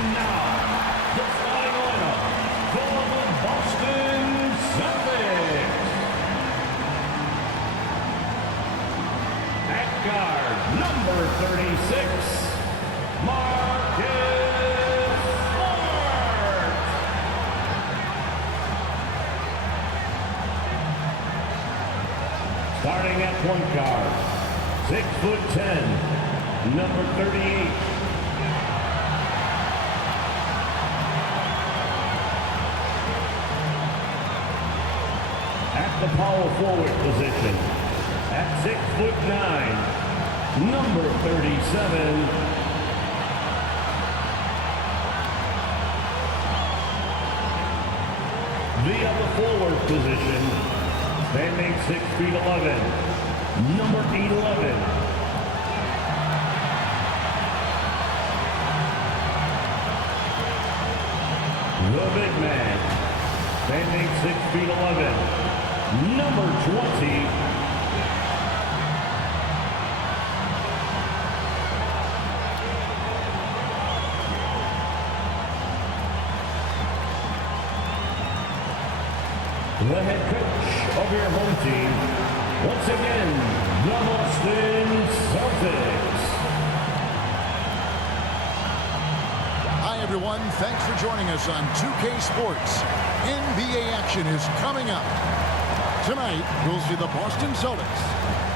And now, the starting lineup for the Boston Celtics. At guard, number 36, Marcus Smart. Starting at point guard, 6'10", number 38. At the power forward position, at 6'9", number 37. The other forward position, standing 6'11", number 11. The big man, standing 6'11", number 20. The head coach of your home team, once again, the Boston Celtics. Hi, everyone. Thanks for joining us on 2K Sports. NBA action is coming up. Tonight, we'll see the Boston Celtics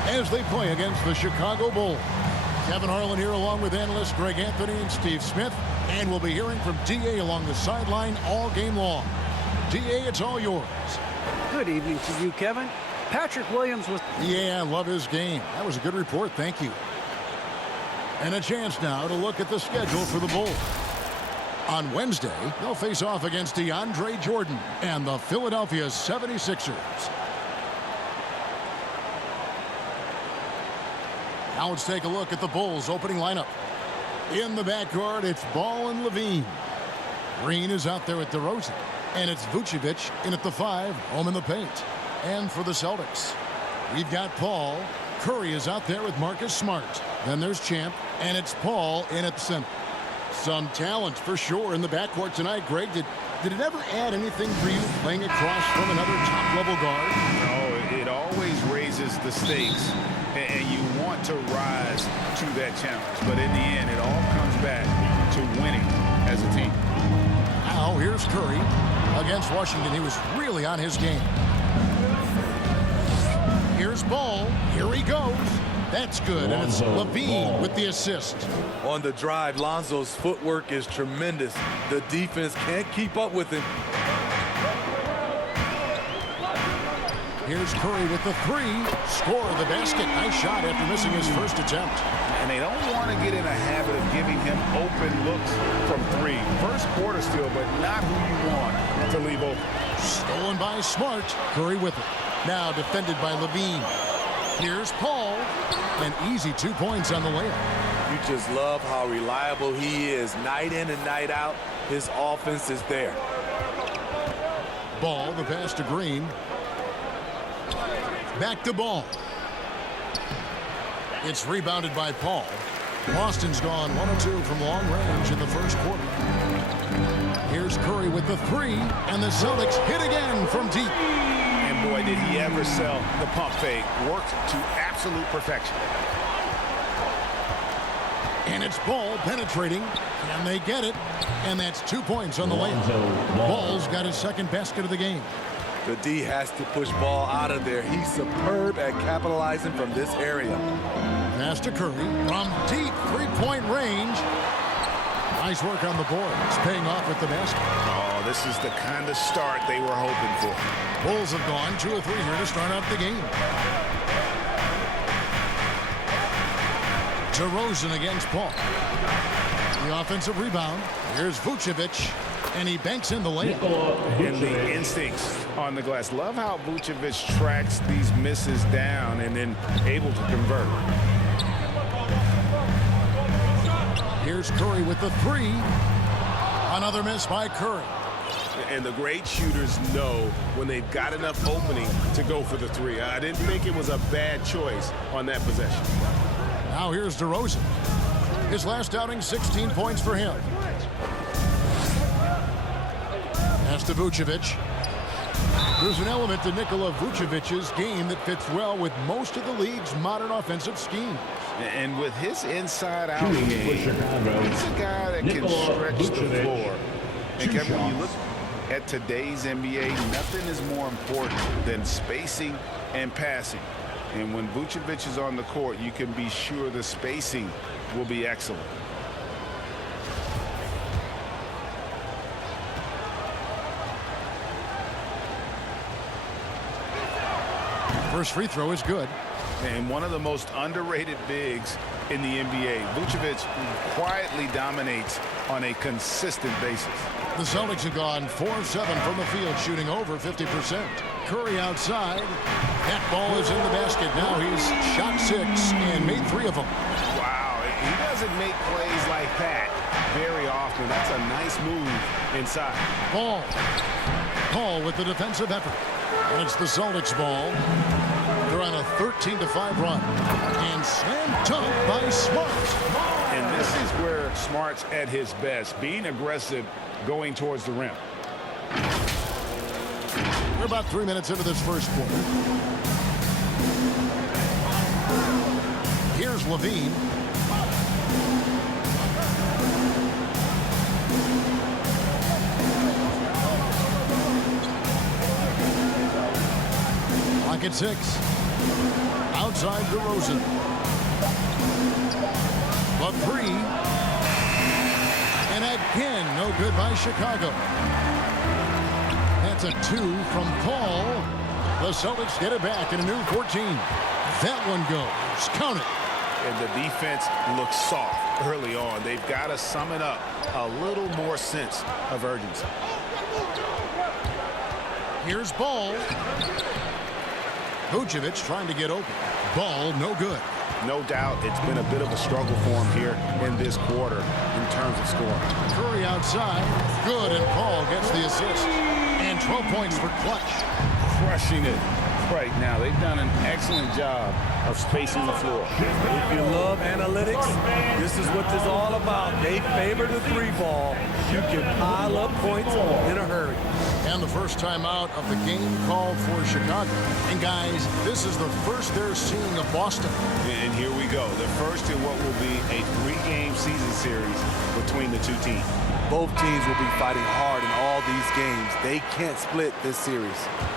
as they play against the Chicago Bulls. Kevin Harlan here along with analysts Greg Anthony and Steve Smith. And we'll be hearing from D.A. along the sideline all game long. D.A., it's all yours. Good evening to you, Kevin. Patrick Williams was... Yeah, I love his game. That was a good report. Thank you. And a chance now to look at the schedule for the Bulls. On Wednesday, they'll face off against DeAndre Jordan and the Philadelphia 76ers. Now let's take a look at the Bulls' opening lineup. In the backcourt, it's Ball and Levine. Green is out there at DeRozan. And it's Vucevic in at the 5, home in the paint. And for the Celtics, we've got Paul. Curry is out there with Marcus Smart. Then there's Champ, and it's Paul in at the center. Some talent for sure in the backcourt tonight. Greg, did it ever add anything for you playing across from another top-level guard? No, it always raises the stakes, and you want to rise to that challenge. But in the end, it all comes back to winning as a team. Now here's Curry. Against Washington, he was really on his game. Here's Ball. Here he goes. That's good. And it's Levine with the assist. On the drive, Lonzo's footwork is tremendous. The defense can't keep up with him. Here's Curry with the 3. Score the basket. Nice shot after missing his first attempt. And they don't want to get in a habit of giving him open looks from 3. First quarter still, but not who you want to leave open. Stolen by Smart. Curry with it. Now defended by Levine. Here's Paul. An easy 2 points on the layup. You just love how reliable he is. Night in and night out, his offense is there. Ball, the pass to Green. Back to Ball. It's rebounded by Paul. Boston's gone 1 of 2 from long range in the first quarter. Here's Curry with the 3, and the Celtics hit again from deep. And boy, did he ever sell the pump fake. Worked to absolute perfection. And it's Ball penetrating. Can they get it? And that's 2 points on the layup. Ball's got his second basket of the game. The D has to push Ball out of there. He's superb at capitalizing from this area. Pass to Curry from deep three-point range. Nice work on the board. It's paying off with the basket. Oh, this is the kind of start they were hoping for. Bulls have gone 2 of 3 here to start out the game. DeRozan against Paul. The offensive rebound. Here's Vucevic. And he banks in the layup. And the instincts on the glass. Love how Vucevic tracks these misses down and then able to convert. Here's Curry with the 3. Another miss by Curry. And the great shooters know when they've got enough opening to go for the 3. I didn't think it was a bad choice on that possession. Now here's DeRozan. His last outing, 16 points for him. Pass to Vucevic. There's an element to Nikola Vucevic's game that fits well with most of the league's modern offensive schemes. And with his inside-out Shooting game, for Chicago, he's a guy that can Nikola stretch the Vucevic. floor. And Two Kevin, when you look shots. at today's NBA, nothing is more important than spacing and passing. And when Vucevic is on the court, you can be sure the spacing will be excellent. First free throw is good. And one of the most underrated bigs in the NBA. Vucevic quietly dominates on a consistent basis. The Celtics have gone 4-7 from the field, shooting over 50%. Curry outside. That ball is in the basket. Now he's shot 6 and made 3 of them. Wow, he doesn't make plays like that very often. That's a nice move inside. Ball with the defensive effort. And it's the Celtics ball. They're on a 13-5 run. And slam dunk by Smart. And this is where Smart's at his best, being aggressive, going towards the rim. We're about 3 minutes into this first quarter. Here's Levine. Lock at 6. Outside DeRozan. The 3. And again, no good by Chicago. That's a 2 from Paul. The Celtics get it back in a new 14. That one goes. Count it. And the defense looks soft early on. They've got to sum it up a little more sense of urgency. Here's Ball. Vucevic trying to get open. Ball no good. No doubt it's been a bit of a struggle for him here in this quarter in terms of scoring. Curry outside. Good, and Paul gets the assist. And 12 points for Clutch. Crushing it right now. They've done an excellent job of spacing the floor. If you love analytics, this is what this is all about. They favor the 3 ball. You can pile up points in a hurry. And the first time out of the game called for Chicago. And guys, this is the first they're seeing of Boston. And here we go. The first in what will be a 3-game season series between the two teams. Both teams will be fighting hard in all these games. They can't split this series.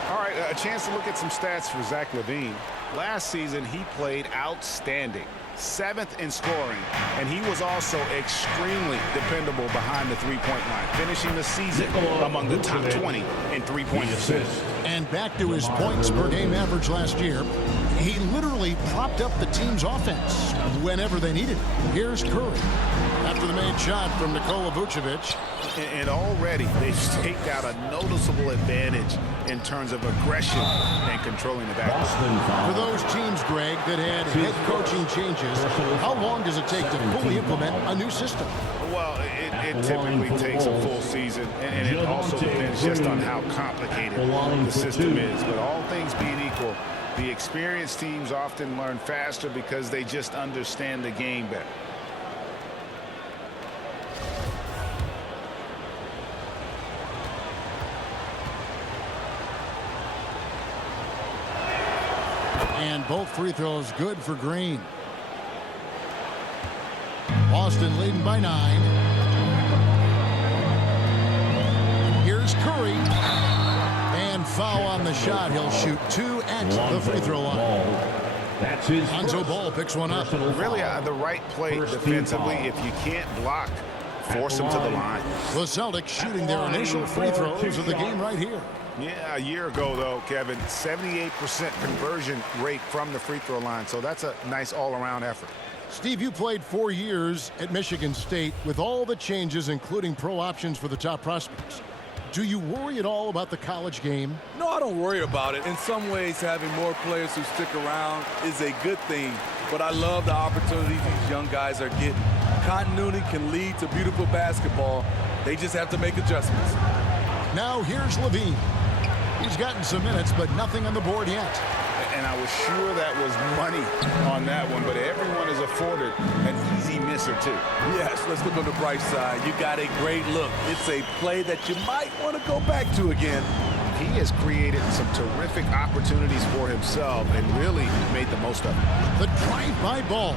All right, a chance to look at some stats for Zach LaVine. Last season, he played outstanding. 7th in scoring, and he was also extremely dependable behind the three-point line, finishing the season among the top 20 in three-point assists. And back to his points per game average last year, he literally propped up the team's offense whenever they needed it. Here's Curry. After the made shot from Nikola Vucevic. And already they've staked out a noticeable advantage in terms of aggression and controlling the backcourt. For those teams, Greg, that had head coaching changes, how long does it take to fully implement a new system? Well, it typically takes a full season, and it also depends just on how complicated the system is. But all things being equal, the experienced teams often learn faster because they just understand the game better. And both free throws good for Green. Boston leading by 9. Here's Curry. And foul on the shot. He'll shoot 2 at the free throw line. That's his Lonzo Ball picks one up. Really the right play defensively. If you can't block, force him to the line. The Celtics shooting their initial free throws of the game right here. Yeah, a year ago, though, Kevin, 78% conversion rate from the free throw line. So that's a nice all-around effort. Steve, you played 4 years at Michigan State with all the changes, including pro options for the top prospects. Do you worry at all about the college game? No, I don't worry about it. In some ways, having more players who stick around is a good thing. But I love the opportunities these young guys are getting. Continuity can lead to beautiful basketball. They just have to make adjustments. Now here's Levine. He's gotten some minutes, but nothing on the board yet. and I was sure that was money on that one, but everyone is afforded an easy miss or two. Yes, let's look on the bright side. You got a great look. It's a play that you might want to go back to again. He has created some terrific opportunities for himself and really made the most of it. The drive-by ball.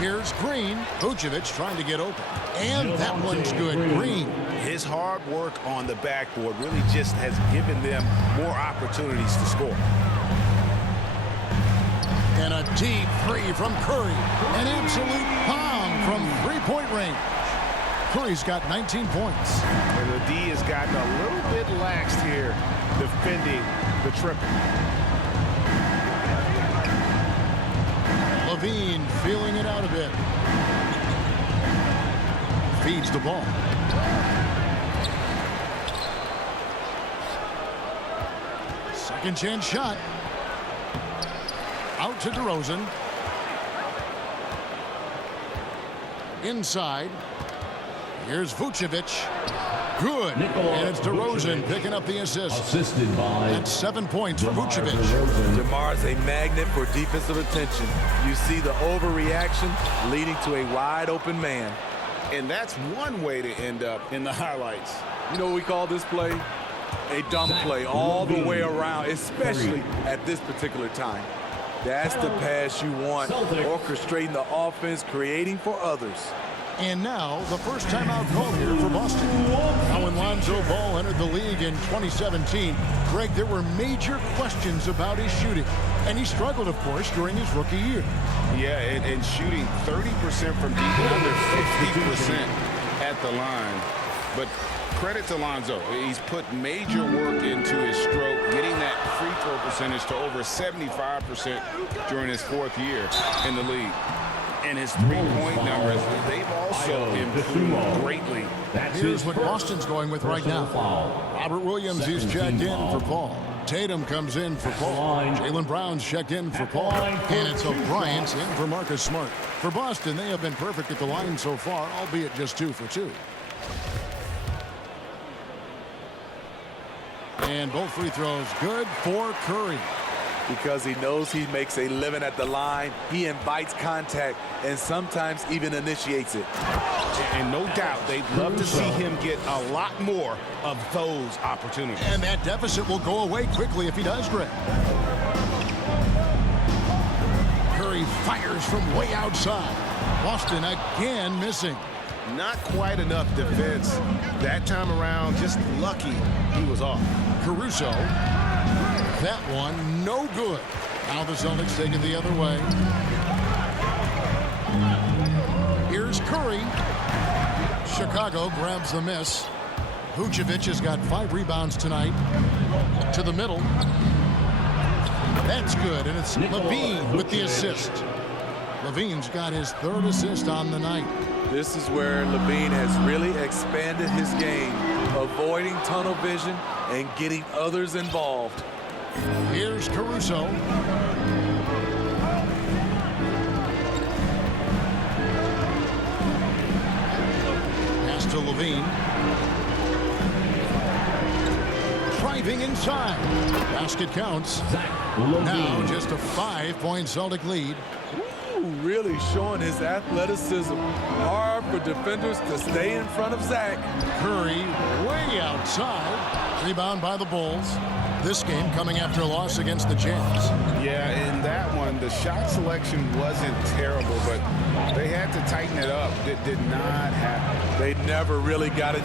Here's Green. Vucevic trying to get open. And that one's good. Green. His hard work on the backboard really just has given them more opportunities to score. And a deep three from Curry. An absolute bomb from three-point range. Curry's got 19 points. And the D has gotten a little bit laxed here defending the triple. Levine feeling it out a bit. Feeds the ball. Second chance shot. Out to DeRozan. Inside. Here's Vucevic. Good. And it's DeRozan picking up the assist. Assisted by... That's 7 points for Vucevic. DeMar's a magnet for defensive attention. You see the overreaction leading to a wide open man. And that's one way to end up in the highlights. You know what we call this play? A dumb play all the way around, especially at this particular time. That's the pass you want, orchestrating the offense, creating for others. And now, the first timeout call here for Boston. Now, when Lonzo Ball entered the league in 2017, Greg, there were major questions about his shooting. And he struggled, of course, during his rookie year. Yeah, and shooting 30% from deep, under 50% at the line. But credit to Lonzo. He's put major work into his stroke, getting that free throw percentage to over 75% during his fourth year in the league. And his three-point numbers, they've also improved greatly. Here's what Boston's going with right now. Robert Williams is checked in for Paul. Tatum comes in for Paul. Jaylen Brown's checked in for Paul. And it's O'Brien's in for Marcus Smart. For Boston, they have been perfect at the line so far, albeit just 2 for 2. And both free throws good for Curry. Because he knows he makes a living at the line, he invites contact and sometimes even initiates it. And no doubt they'd love to see him get a lot more of those opportunities. And that deficit will go away quickly if he does, Greg. Curry fires from way outside. Boston again missing. Not quite enough defense. That time around, just lucky he was off. Caruso. That one, no good. Now the Celtics take it the other way. Here's Curry. Chicago grabs the miss. Vucevic has got 5 rebounds tonight. To the middle. That's good, and it's Levine with the assist. Levine's got his 3rd assist on the night. This is where Levine has really expanded his game, avoiding tunnel vision and getting others involved. Here's Caruso. Pass to Levine. Driving inside. Basket counts. Now just a 5-point Celtic lead. Really showing his athleticism. Hard for defenders to stay in front of Zach. Curry way outside. Rebound by the Bulls. This game coming after a loss against the Jazz. Yeah, in that one, the shot selection wasn't terrible, but they had to tighten it up. It did not happen. They never really got it.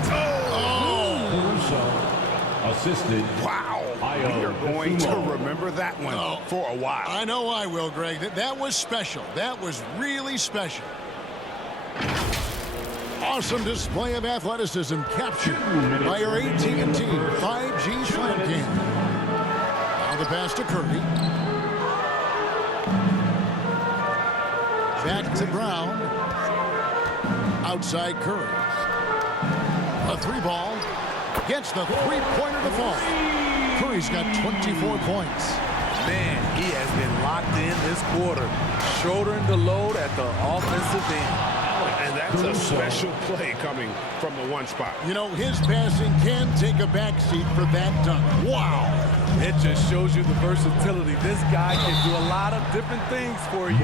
Assisted. Wow. We are going to remember that one for a while. I know I will, Greg. That was special. That was really special. Awesome display of athleticism captured by our AT&T 5G Slam Cam. Now the pass to Curry. Back to Brown. Outside Curry. A 3-ball. Gets the 3-pointer to fall. Curry's got 24 points. Man, he has been locked in this quarter, shouldering the load at the offensive end. And that's a special play coming from the one spot. You know, his passing can take a backseat for that dunk. Wow. It just shows you the versatility. This guy can do a lot of different things for you.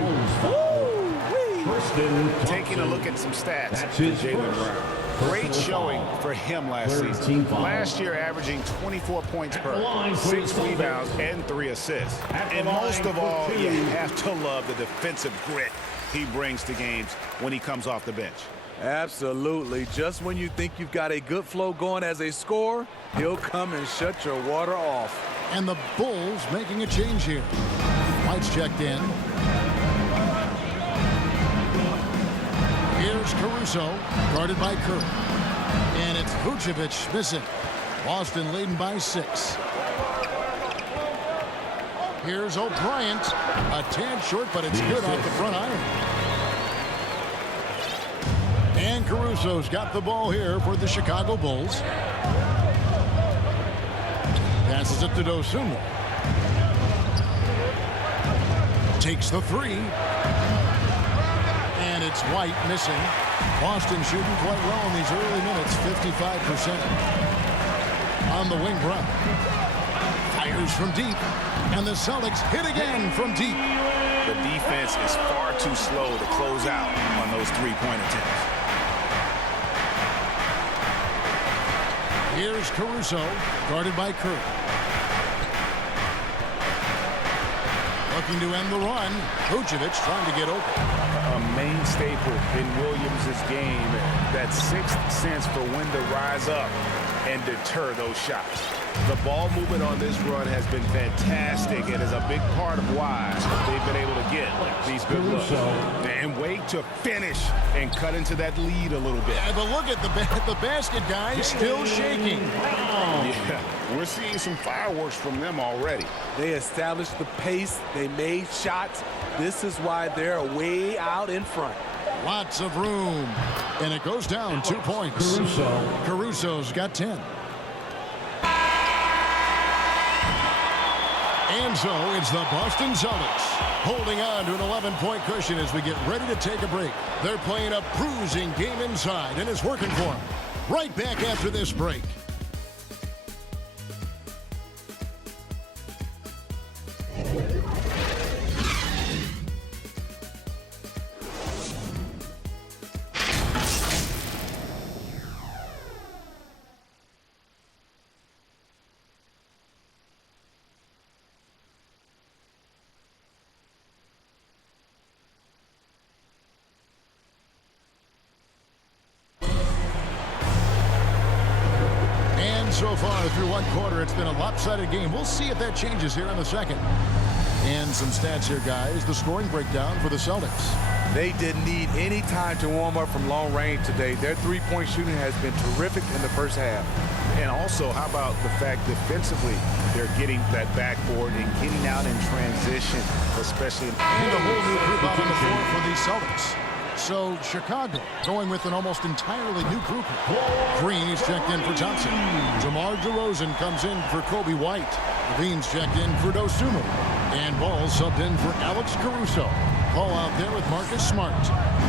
Taking a look at some stats for Jaylen Brown. Great showing for him last season. Last year averaging 24 points per, 6 rebounds, and 3 assists. And most of all, you have to love the defensive grit he brings to games when he comes off the bench. Absolutely. Just when you think you've got a good flow going as a scorer, he'll come and shut your water off. And the Bulls making a change here. White's checked in. Here's Caruso, guarded by Curry. And it's Vucevic missing. Boston leading by 6. Here's O'Brien. A tad short, but it's good off the front iron. And Caruso's got the ball here for the Chicago Bulls. Passes it to Dosunmu. Takes the 3. And it's White missing. Boston shooting quite well in these early minutes, 55%. On the wing Brown. Fires from deep. And the Celtics hit again from deep. The defense is far too slow to close out on those three-point attempts. Here's Caruso, guarded by Curry. Looking to end the run. Vucevic trying to get open. A main staple in Williams' game, that sixth sense for when to rise up and deter those shots. The ball movement on this run has been fantastic and is a big part of why they've been able to get these good looks. And wait to finish and cut into that lead a little bit. Yeah, but look at the basket, guys, still shaking. Yeah, we're seeing some fireworks from them already. They established the pace. They made shots. This is why they're way out in front. Lots of room. And it goes down 2 points. Caruso's got 10. And so it's the Boston Celtics holding on to an 11-point cushion as we get ready to take a break. They're playing a bruising game inside, and it's working for them. Right back after this break. So far through one quarter, it's been a lopsided game. We'll see if that changes here in the second. And some stats here, guys. The scoring breakdown for the Celtics. They didn't need any time to warm up from long range today. Their three-point shooting has been terrific in the first half. And also, how about the fact defensively, they're getting that backboard and getting out in transition, especially. And a whole new group out on the floor for the Celtics. So Chicago going with an almost entirely new group. Green is checked in for Thompson. DeMar DeRozan comes in for Kobe White. Levine's checked in for Dosunmu. And Ball subbed in for Alex Caruso. Ball out there with Marcus Smart.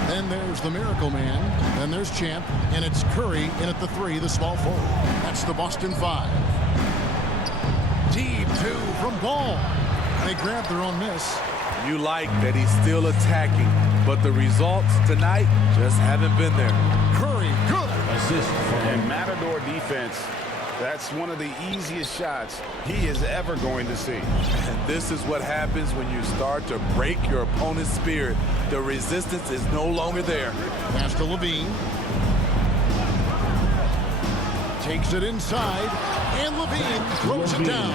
Then there's the Miracle Man. Then there's Champ. And it's Curry in at the 3, the small forward. That's the Boston 5. Deep 2 from Ball. They grabbed their own miss. You like that he's still attacking, but the results tonight just haven't been there. Curry, good. Assist And from Matador defense, that's one of the easiest shots he is ever going to see. And this is what happens when you start to break your opponent's spirit. The resistance is no longer there. Pass to Levine. Takes it inside, and Levine throws it down.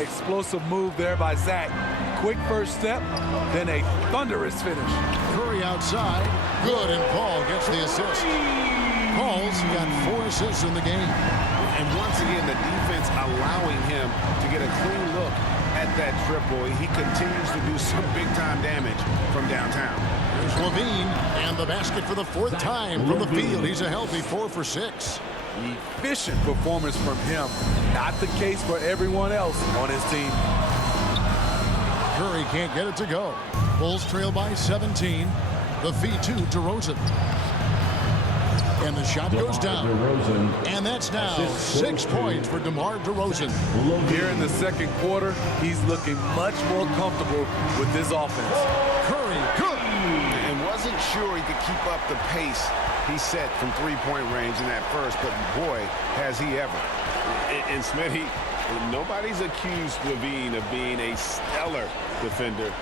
Explosive move there by Zach. Quick first step, then a thunderous finish. Curry outside. Good, and Paul gets the assist. Paul's got 4 assists in the game. And once again, the defense allowing him to get a clean look at that triple. He continues to do some big-time damage from downtown. Here's Levine, and the basket for the 4th time from the field. He's a healthy 4 for 6. Efficient performance from him. Not the case for everyone else on his team. Curry can't get it to go. Bulls trail by 17. The feed to DeRozan. And the shot goes down. And that's now 6 points for DeMar DeRozan. Here in the second quarter, he's looking much more comfortable with this offense. Curry, good. And wasn't sure he could keep up the pace he set from three-point range in that first, but boy, has he ever. And Smitty, nobody's accused Levine of being a stellar defender,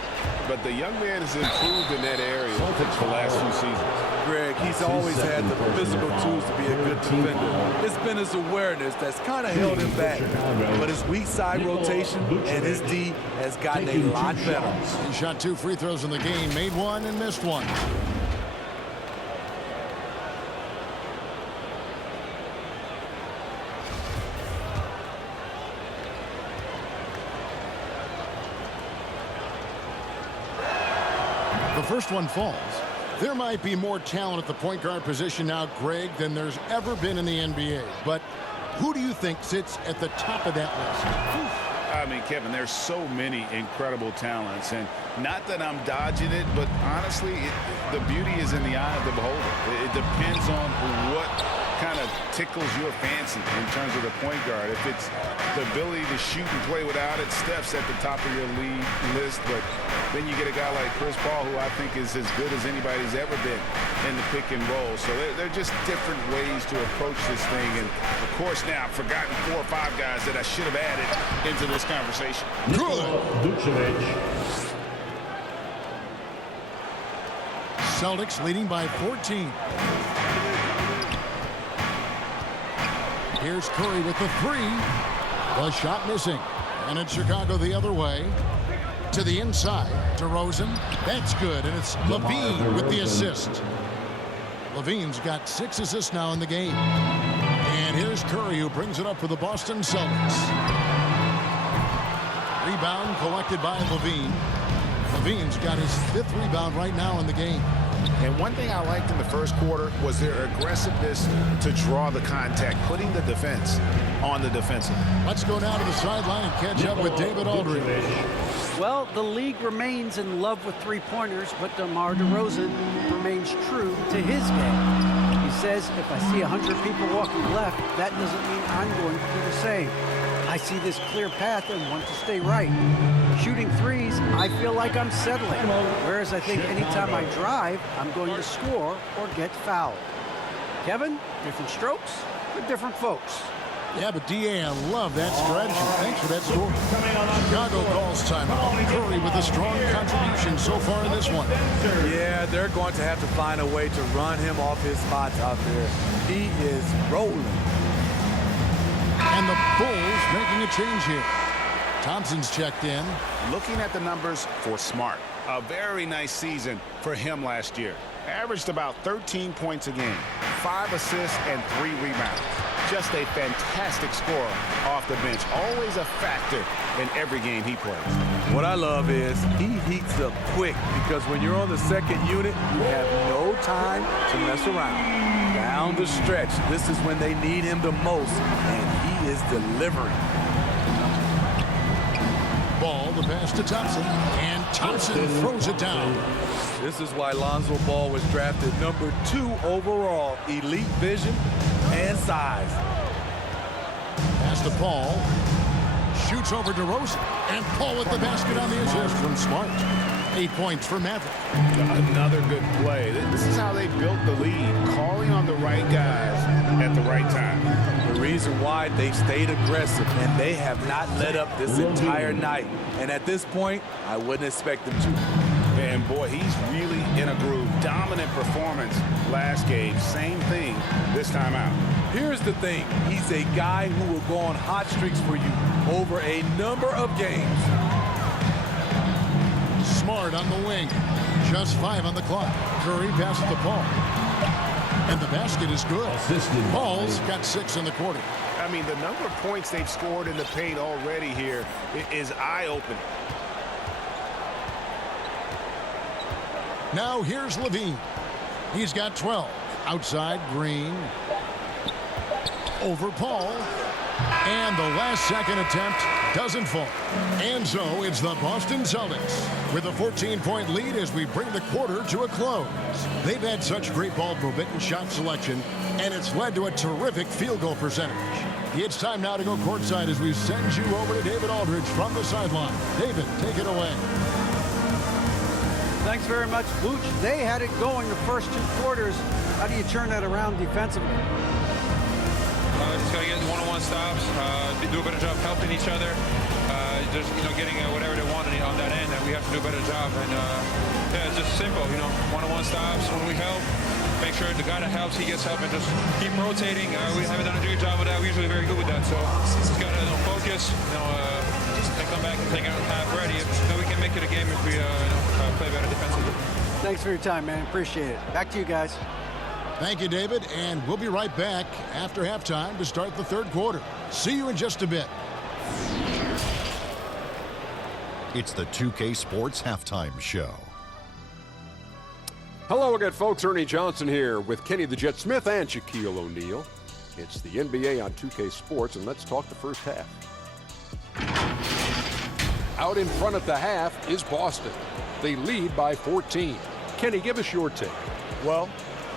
but the young man has improved in that area the last few seasons. Greg, he's always had the physical tools to be a good defender. It's been his awareness that's kind of held him back. But his weak side rotation and his D has gotten a lot better. He shot 2 free throws in the game, made 1 and missed 1. The first one falls. There might be more talent at the point guard position now, Greg, than there's ever been in the NBA. But who do you think sits at the top of that list? I mean, Kevin, there's so many incredible talents, and not that I'm dodging it, but honestly, the beauty is in the eye of the beholder. It depends on what kind of tickles your fancy in terms of the point guard. If it's the ability to shoot and play without it, Steph's at the top of your league list, but then you get a guy like Chris Paul, who I think is as good as anybody's ever been in the pick and roll. So they're just different ways to approach this thing. And, of course, now I've forgotten 4 or 5 guys that I should have added into this conversation. Good. Celtics leading by 14. Here's Curry with the 3. The shot missing. And it's Chicago the other way. To the inside. DeRozan. That's good. And it's Levine with the assist. Levine's got 6 assists now in the game. And here's Curry, who brings it up for the Boston Celtics. Rebound collected by Levine. Levine's got his 5th rebound right now in the game. And one thing I liked in the first quarter was their aggressiveness to draw the contact, putting the defense on the defensive. Let's go down to the sideline and catch up with David Aldridge. Well, the league remains in love with three-pointers, but DeMar DeRozan remains true to his game. He says, if I see 100 people walking left, that doesn't mean I'm going to do the same. I see this clear path and want to stay right. Shooting threes, I feel like I'm settling. Whereas I think anytime I drive, I'm going to score or get fouled. Kevin, different strokes for different folks. Yeah, but D.A., I love that strategy. Thanks for that score. Chicago calls timeout. Curry with a strong contribution so far in this one. Yeah, they're going to have to find a way to run him off his spots out there. He is rolling. And the Bulls making a change here. Thompson's checked in. Looking at the numbers for Smart, a very nice season for him last year. Averaged about 13 points a game, 5 assists and 3 rebounds. Just a fantastic scorer off the bench. Always a factor in every game he plays. What I love is he heats up quick, because when you're on the second unit, you have no time to mess around. Down the stretch, this is when they need him the most, and he is delivering. Ball, the pass to Thompson, and Thompson throws it down. This is why Lonzo Ball was drafted number 2 overall. Elite vision and size. Pass to Paul. Shoots over DeRozan. And Paul with the basket on the assist from Smart. 8 points for Maverick. Another good play. This is how they built the lead, calling on the right guys at the right time. The reason why they've stayed aggressive, and they have not let up this entire night. And at this point, I wouldn't expect them to. And boy, he's really in a groove. Dominant performance last game. Same thing this time out. Here's the thing. He's a guy who will go on hot streaks for you over a number of games. Smart on the wing. Just 5 on the clock. Curry passes to Paul. And the basket is good. Paul's got 6 in the quarter. I mean, the number of points they've scored in the paint already here is eye-opening. Now here's Levine. He's got 12. Outside, Green. Over Paul. And the last second attempt doesn't fall. And so it's the Boston Celtics with a 14-point lead as we bring the quarter to a close. They've had such great ball movement and shot selection, and it's led to a terrific field goal percentage. It's time now to go courtside as we send you over to David Aldridge from the sideline. David, take it away. Thanks very much, Booch. They had it going the first 2 quarters. How do you turn that around defensively? Just got to get one-on-one stops, do a better job helping each other, just getting whatever they want on that end, and we have to do a better job. And yeah, it's just simple, one-on-one stops when we help. Make sure the guy that helps, he gets help, and just keep rotating. We haven't done a good job with that. We're usually very good with that, so just got to focus, and come back and take it half ready. We can make it a game if we play better defensively. Thanks for your time, man. Appreciate it. Back to you guys. Thank you, David, and we'll be right back after halftime to start the third quarter. See you in just a bit. It's the 2K Sports Halftime Show. Hello again, folks. Ernie Johnson here with Kenny the Jet Smith and Shaquille O'Neal. It's the NBA on 2K Sports, and let's talk the first half. Out in front at the half is Boston. They lead by 14. Kenny, give us your take. Well,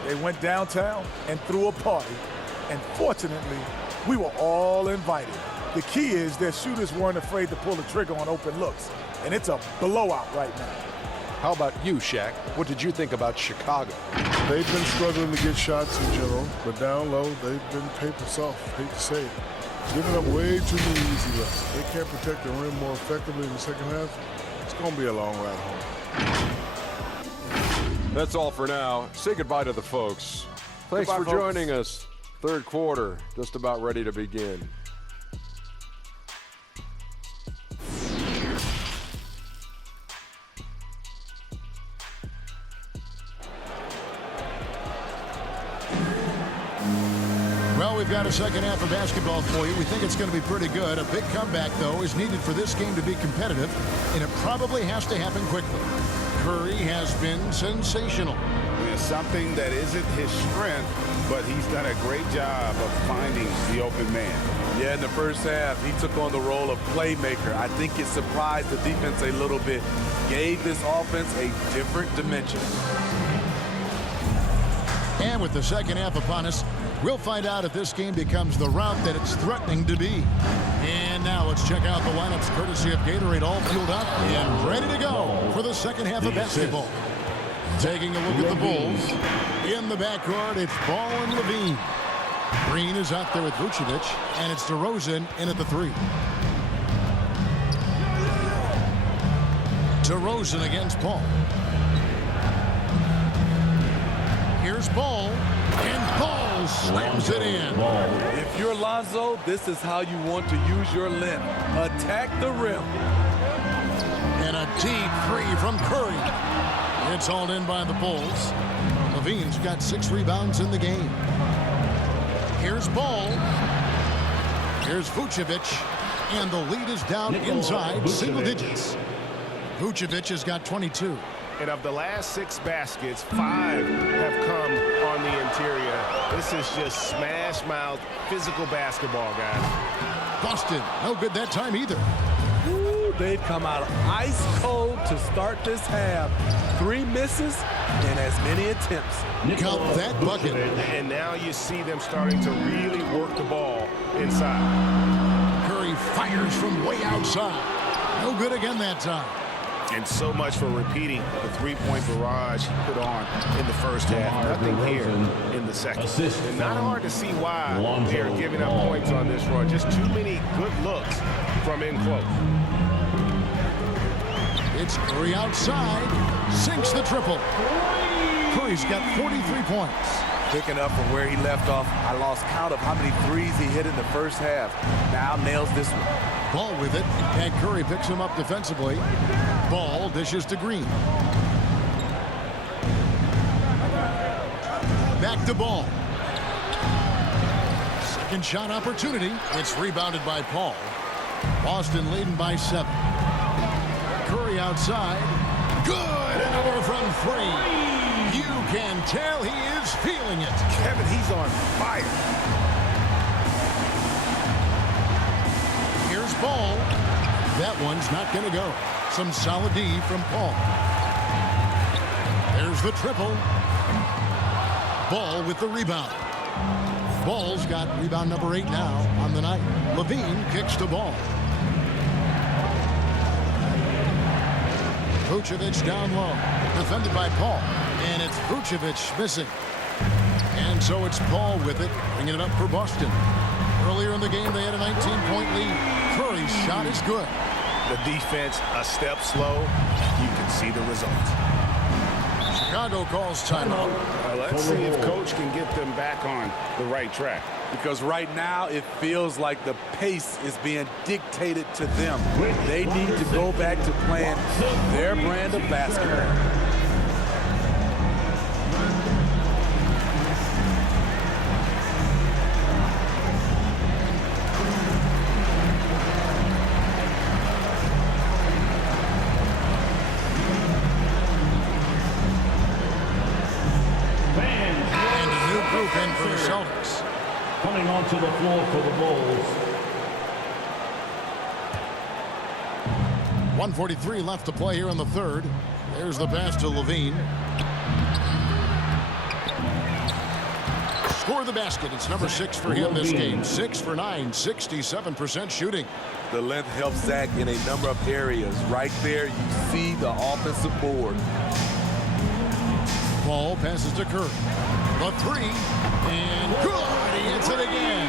they went downtown and threw a party, and fortunately, we were all invited. The key is their shooters weren't afraid to pull the trigger on open looks, and it's a blowout right now. How about you, Shaq? What did you think about Chicago? They've been struggling to get shots in general, but down low, they've been paper soft, hate to say it. Giving up way too many easy looks. They can't protect the rim more effectively in the second half. It's going to be a long ride home. That's all for now. Say goodbye to the folks. Thanks Goodbye, for folks. joining us. Third quarter, just about ready to begin. Well, we've got a second half of basketball for you. We think it's going to be pretty good. A big comeback, though, is needed for this game to be competitive, and it probably has to happen quickly. Curry has been sensational. It's something that isn't his strength, but he's done a great job of finding the open man. Yeah, in the first half, he took on the role of playmaker. I think it surprised the defense a little bit, gave this offense a different dimension. And with the second half upon us, we'll find out if this game becomes the route that it's threatening to be. And now let's check out the lineups courtesy of Gatorade, all fueled up and ready to go for the second half of basketball. Taking a look at the Bulls. In the backcourt, it's Ball and Levine. Green is out there with Vucevic, and it's DeRozan in at the 3. DeRozan against Paul. Here's Ball, and Ball slams it in. If you're Lonzo, this is how you want to use your length. Attack the rim. And a deep 3 from Curry. It's hauled in by the Bulls. Levine's got 6 rebounds in the game. Here's Ball. Here's Vucevic. And the lead is down inside single digits. Vucevic has got 22. And of the last 6 baskets, 5 have come on the interior. This is just smash-mouth physical basketball, guys. Boston, no good that time either. Ooh, they've come out ice cold to start this half. 3 misses and as many attempts. Count that bucket. And now you see them starting to really work the ball inside. Curry fires from way outside. No good again that time. And so much for repeating the three-point barrage he put on in the first half. Nothing here in the second. And not hard to see why they're giving up points on this run. Just too many good looks from in close. It's Curry outside. Sinks the triple. Curry's got 43 points. Picking up from where he left off, I lost count of how many threes he hit in the first half. Now nails this one. Ball with it, and Curry picks him up defensively. Ball dishes to Green. Back to Ball. Second shot opportunity. It's rebounded by Paul. Boston leading by 7. Curry outside. Good, and over from 3. You can tell he is feeling it. Kevin, he's on fire. Here's Ball. That one's not going to go. Some solid D from Paul. There's the triple. Ball with the rebound. Ball's got rebound number 8 now on the night. Levine kicks to Ball. Vucevic down low. Defended by Paul. And it's Vucevic missing. And so it's Paul with it, bringing it up for Boston. Earlier in the game, they had a 19-point lead. Curry's shot is good. The defense a step slow. You can see the result. Chicago calls timeout. Let's see if Coach can get them back on the right track. Because right now it feels like the pace is being dictated to them. They need to go back to playing their brand of basketball. And a new group in for the Celtics. Coming onto the floor for the Bulls. 1:43 left to play here in the third. There's the pass to Levine. Score the basket. It's number 6 for him this game. 6 for 9, 67% shooting. The length helps Zach in a number of areas. Right there, you see the offensive board. Ball passes to Curry. The 3, and good. He hits it again.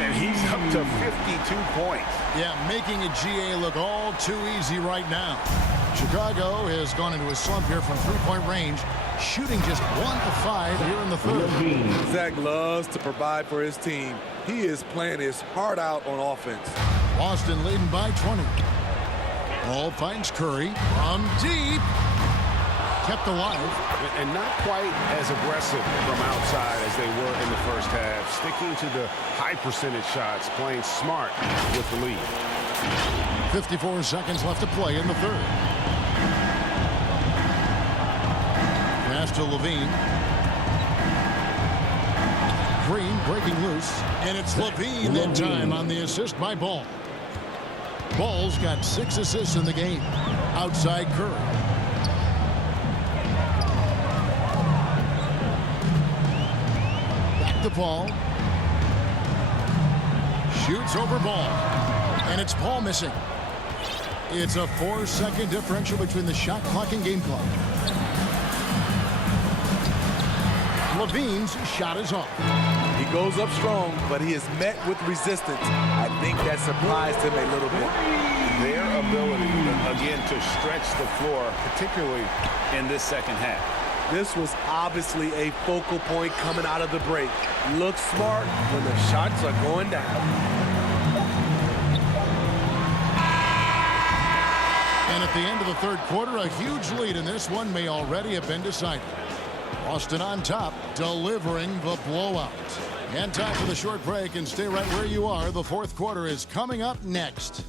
And he's up to 52 points. Yeah, making a GA look all too easy right now. Chicago has gone into a slump here from three-point range, shooting just 1 of 5 here in the third. Zach loves to provide for his team. He is playing his heart out on offense. Boston leading by 20. Ball finds Curry from deep. Kept alive. And not quite as aggressive from outside as they were in the first half. Sticking to the high percentage shots, playing smart with the lead. 54 seconds left to play in the third. Pass to Levine. Green breaking loose. And it's Levine that time on the assist by Ball. Ball's got 6 assists in the game. Outside Curry. The ball. Shoots over Ball. And it's Paul missing. It's a 4-second differential between the shot clock and game clock. Levine's shot is off. He goes up strong, but he is met with resistance. I think that surprised him a little bit. Their ability, again, to stretch the floor, particularly in this second half. This was obviously a focal point coming out of the break. Look smart when the shots are going down. And at the end of the third quarter, a huge lead in this one may already have been decided. Boston on top, delivering the blowout. And time for the short break, and stay right where you are. The fourth quarter is coming up next.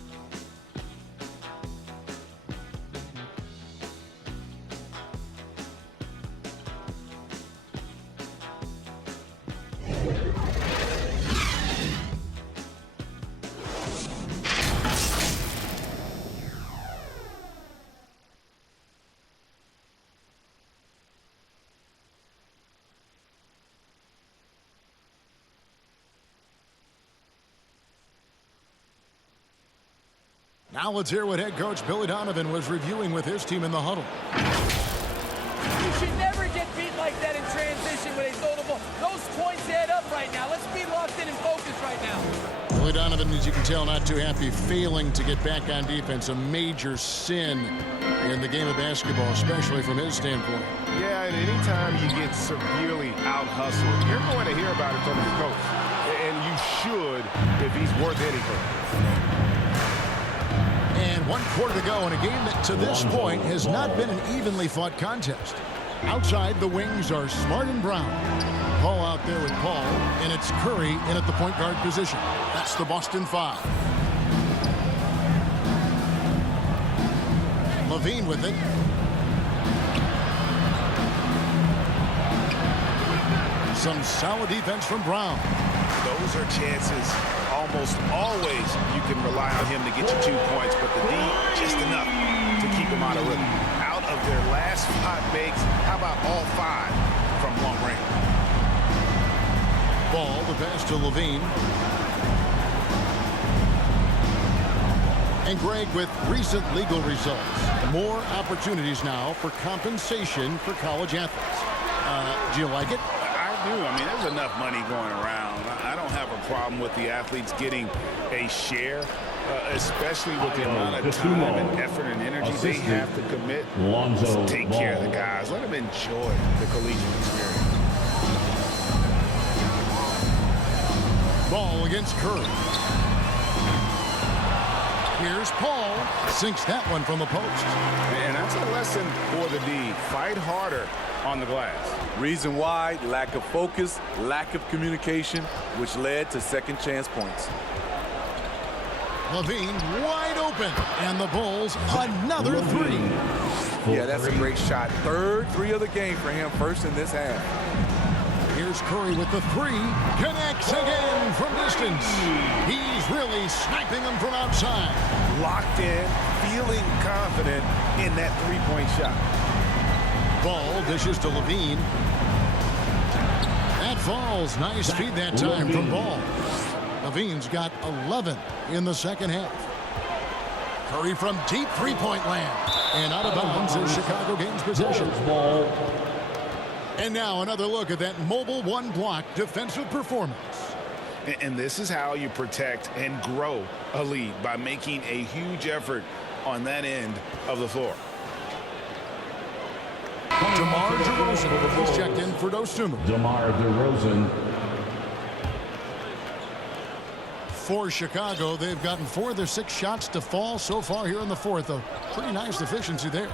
Now let's hear what head coach Billy Donovan was reviewing with his team in the huddle. You should never get beat like that in transition when they throw the ball. Those points add up right now. Let's be locked in and focused right now. Billy Donovan, as you can tell, not too happy, failing to get back on defense. A major sin in the game of basketball, especially from his standpoint. Yeah, and anytime you get severely out-hustled, you're going to hear about it from your coach. And you should if he's worth anything. And 1 quarter to go in a game that to this point has not been an evenly fought contest. Outside, the wings are Smart and Brown. Paul out there with Paul, and it's Curry in at the point guard position. That's the Boston 5. Levine with it. Some solid defense from Brown. Those are chances almost always you can rely on him to get you 2 points, but the D, just enough to keep him out of rhythm. Out of their last 5 makes, how about all 5 from long range? Ball, the pass to Levine. And Greg, with recent legal results, more opportunities now for compensation for college athletes. Do you like it? I do. I mean, there's enough money going around. I don't have a problem with the athletes getting a share, especially with the amount of time and effort and energy they have to commit. Just take care of the guys. Let them enjoy the collegiate experience. Ball against Curry. Here's Paul. Sinks that one from the post. And that's a lesson for the D. Fight harder on the glass. Reason why: lack of focus, lack of communication, which led to second chance points. Levine wide open. And the Bulls another 3. Yeah, that's a great shot. Third 3 of the game for him, first in this half. Here's Curry with the 3. Connects again from distance. He's really sniping them from outside. Locked in, feeling confident in that 3-point shot. Ball dishes to Levine. That falls. Nice feed that time from Ball. Levine's got 11 in the second half. Curry from deep 3-point land. And out of bounds as Chicago gains possession. And now another look at that mobile one-block defensive performance. And this is how you protect and grow a lead, by making a huge effort on that end of the floor. DeMar DeRozan is checked in for Dosunmu. DeMar DeRozan. For Chicago, they've gotten 4 of their 6 shots to fall so far here in the fourth. A pretty nice efficiency there.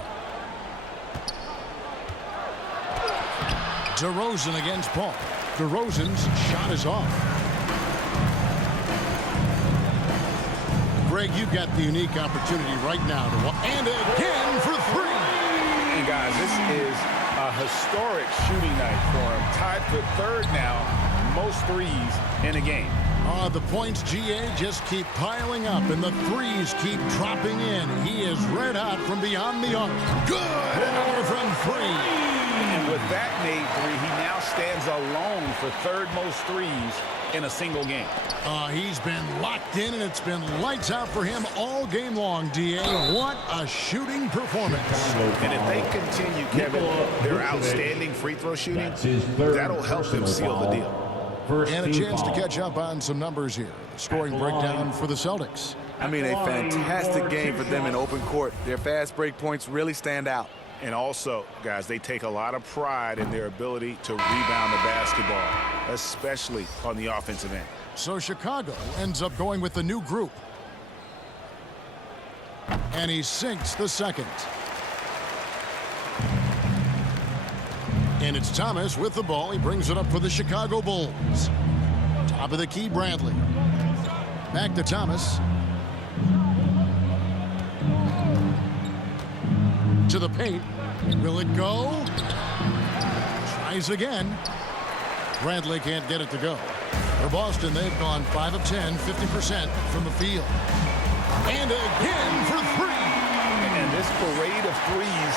DeRozan against Paul. DeRozan's shot is off. Greg, you've got the unique opportunity right now to walk. And again for 3. And guys, this is a historic shooting night for him. Tied for 3rd now, most threes in a game. The points, GA, just keep piling up, and the threes keep dropping in. He is red hot from beyond the arc. Good from 3. And with that made 3, he now stands alone for 3rd most threes in a single game. He's been locked in, and it's been lights out for him all game long, DA. What a shooting performance. And if they continue, Kevin, their outstanding free throw shooting, that'll help them seal the deal. And a chance to catch up on some numbers here. The scoring breakdown for the Celtics. I mean, a fantastic game for them in open court. Their fast break points really stand out. And also, guys, they take a lot of pride in their ability to rebound the basketball, especially on the offensive end. So Chicago ends up going with the new group. And he sinks the second. And it's Thomas with the ball. He brings it up for the Chicago Bulls. Top of the key, Bradley. Back to Thomas. To the paint. Will it go? Tries again. Bradley can't get it to go. For Boston, they've gone 5 of 10, 50% from the field. And again for 3. And this parade of threes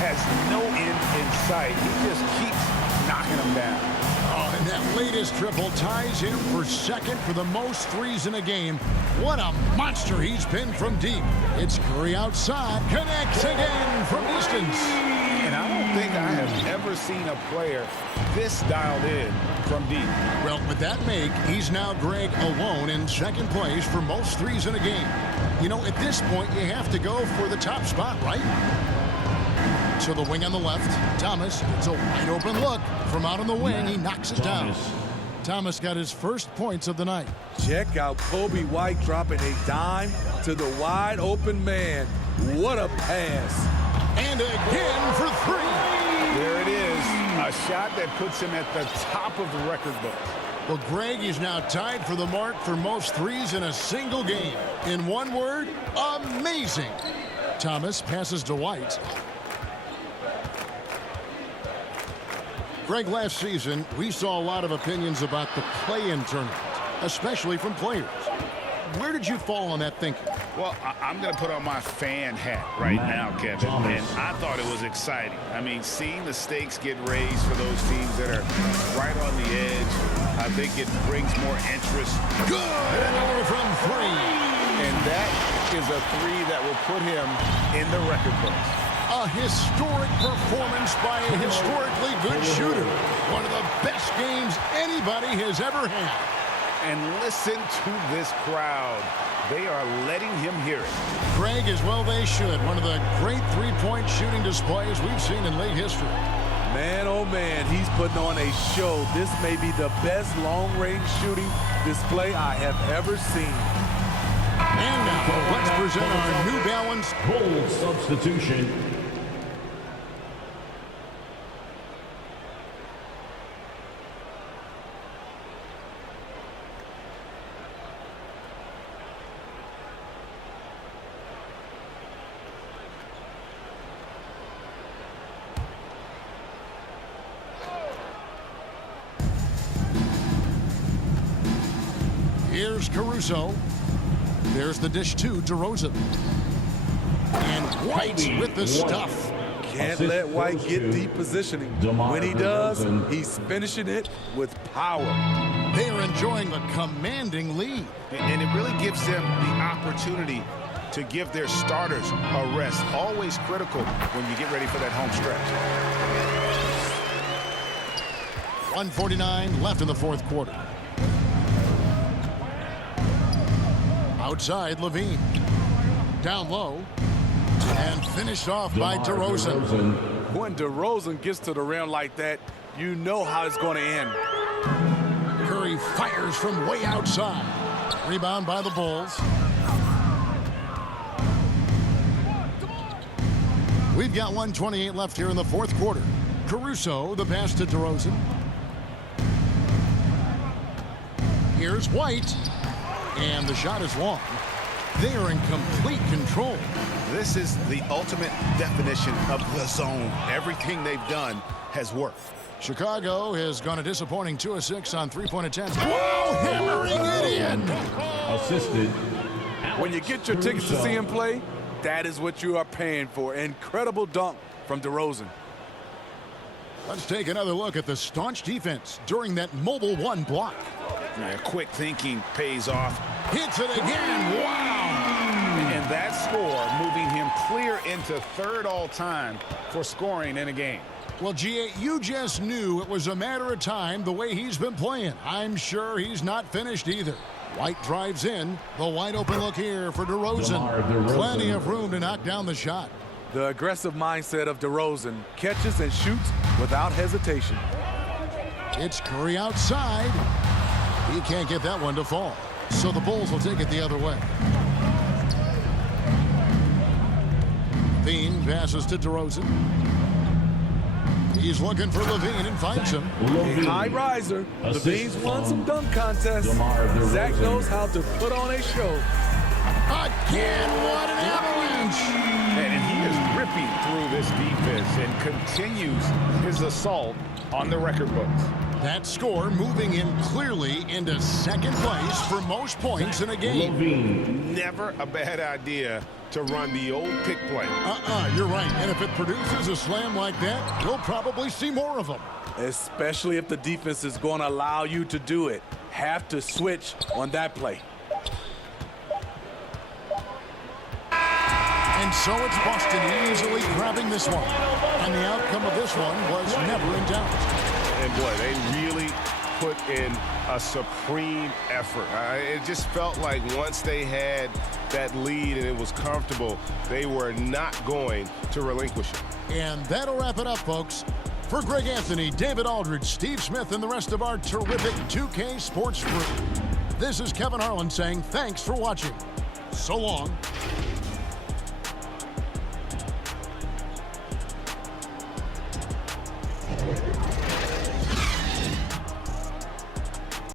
has no end in sight. He just keeps knocking them down. And that latest triple ties him for 2nd for the most threes in a game. What a monster he's been from deep. It's Curry outside. Connects again from distance. And I don't think I have ever seen a player this dialed in from deep. Well, with that make, he's now, Greg, alone in 2nd place for most threes in a game. You know, at this point, you have to go for the top spot, right? To the wing on the left. Thomas gets a wide open look. From out on the wing, he knocks it down. Thomas got his first points of the night. Check out Kobe White dropping a dime to the wide open man. What a pass. And again for 3. There it is. A shot that puts him at the top of the record book. Well, Greg is now tied for the mark for most threes in a single game. In one word, amazing. Thomas passes to White. Greg, last season, we saw a lot of opinions about the play-in tournament. especially from players. Where did you fall on that thinking? Well, I'm going to put on my fan hat right now, Kevin, and I thought it was exciting. I mean, seeing the stakes get raised for those teams that are right on the edge, I think it brings more interest. Good from three. And that is a three that will put him in the record books. A historic performance by a historically good shooter. One of the best games anybody has ever had. And listen to this crowd. They are letting him hear it. Craig, as well they should. One of the great three-point shooting displays we've seen in late history. Man, oh man, he's putting on a show. This may be the best long-range shooting display I have ever seen. And now, let's present our New Balance Gold substitution. Here's Caruso. There's the dish to DeRozan. And White with the stuff. Can't let White get deep positioning. When he does, he's finishing it with power. They're enjoying a commanding lead. And it really gives them the opportunity to give their starters a rest. Always critical when you get ready for that home stretch. 1:49 left in the fourth quarter. Outside, Levine. Down low. And finished off by DeRozan. When DeRozan gets to the rim like that, you know how it's going to end. Curry fires from way outside. Rebound by the Bulls. We've got 1:28 left here in the fourth quarter. Caruso, the pass to DeRozan. Here's White. And the shot is long. They are in complete control. This is the ultimate definition of the zone. Everything they've done has worked. Chicago has gone a disappointing 2 of 6 on three-point attempts. Whoa, hammering it in. Assisted. When you get your tickets to see him play, that is what you are paying for. Incredible dunk from DeRozan. Let's take another look at the staunch defense during that mobile one block. Yeah, quick thinking pays off. Hits it again. Wow. And that score moving him clear into third all-time for scoring in a game. Well, G.A., you just knew it was a matter of time the way he's been playing. I'm sure he's not finished either. White drives in. The wide open look here for DeRozan. Plenty of room to knock down the shot. The aggressive mindset of DeRozan catches and shoots without hesitation. It's Curry outside. He can't get that one to fall. So the Bulls will take it the other way. Levine passes to DeRozan. He's looking for Levine and finds him. A high riser. Levine's won some dunk contests. Zach knows how to put on a show. Again, what an avalanche! And he is ripping through this defense and continues his assault on the record books. That score moving him clearly into second place for most points in a game. Never a bad idea to run the old pick play. You're right. And if it produces a slam like that, we'll probably see more of them. Especially if the defense is going to allow you to do it. Have to switch on that play. And so it's Boston easily grabbing this one. And the outcome of this one was never in doubt. And boy, they really put in a supreme effort. It just felt like once they had that lead and it was comfortable, they were not going to relinquish it. And that'll wrap it up, folks. For Greg Anthony, David Aldridge, Steve Smith, and the rest of our terrific 2K Sports crew, this is Kevin Harlan saying thanks for watching. So long.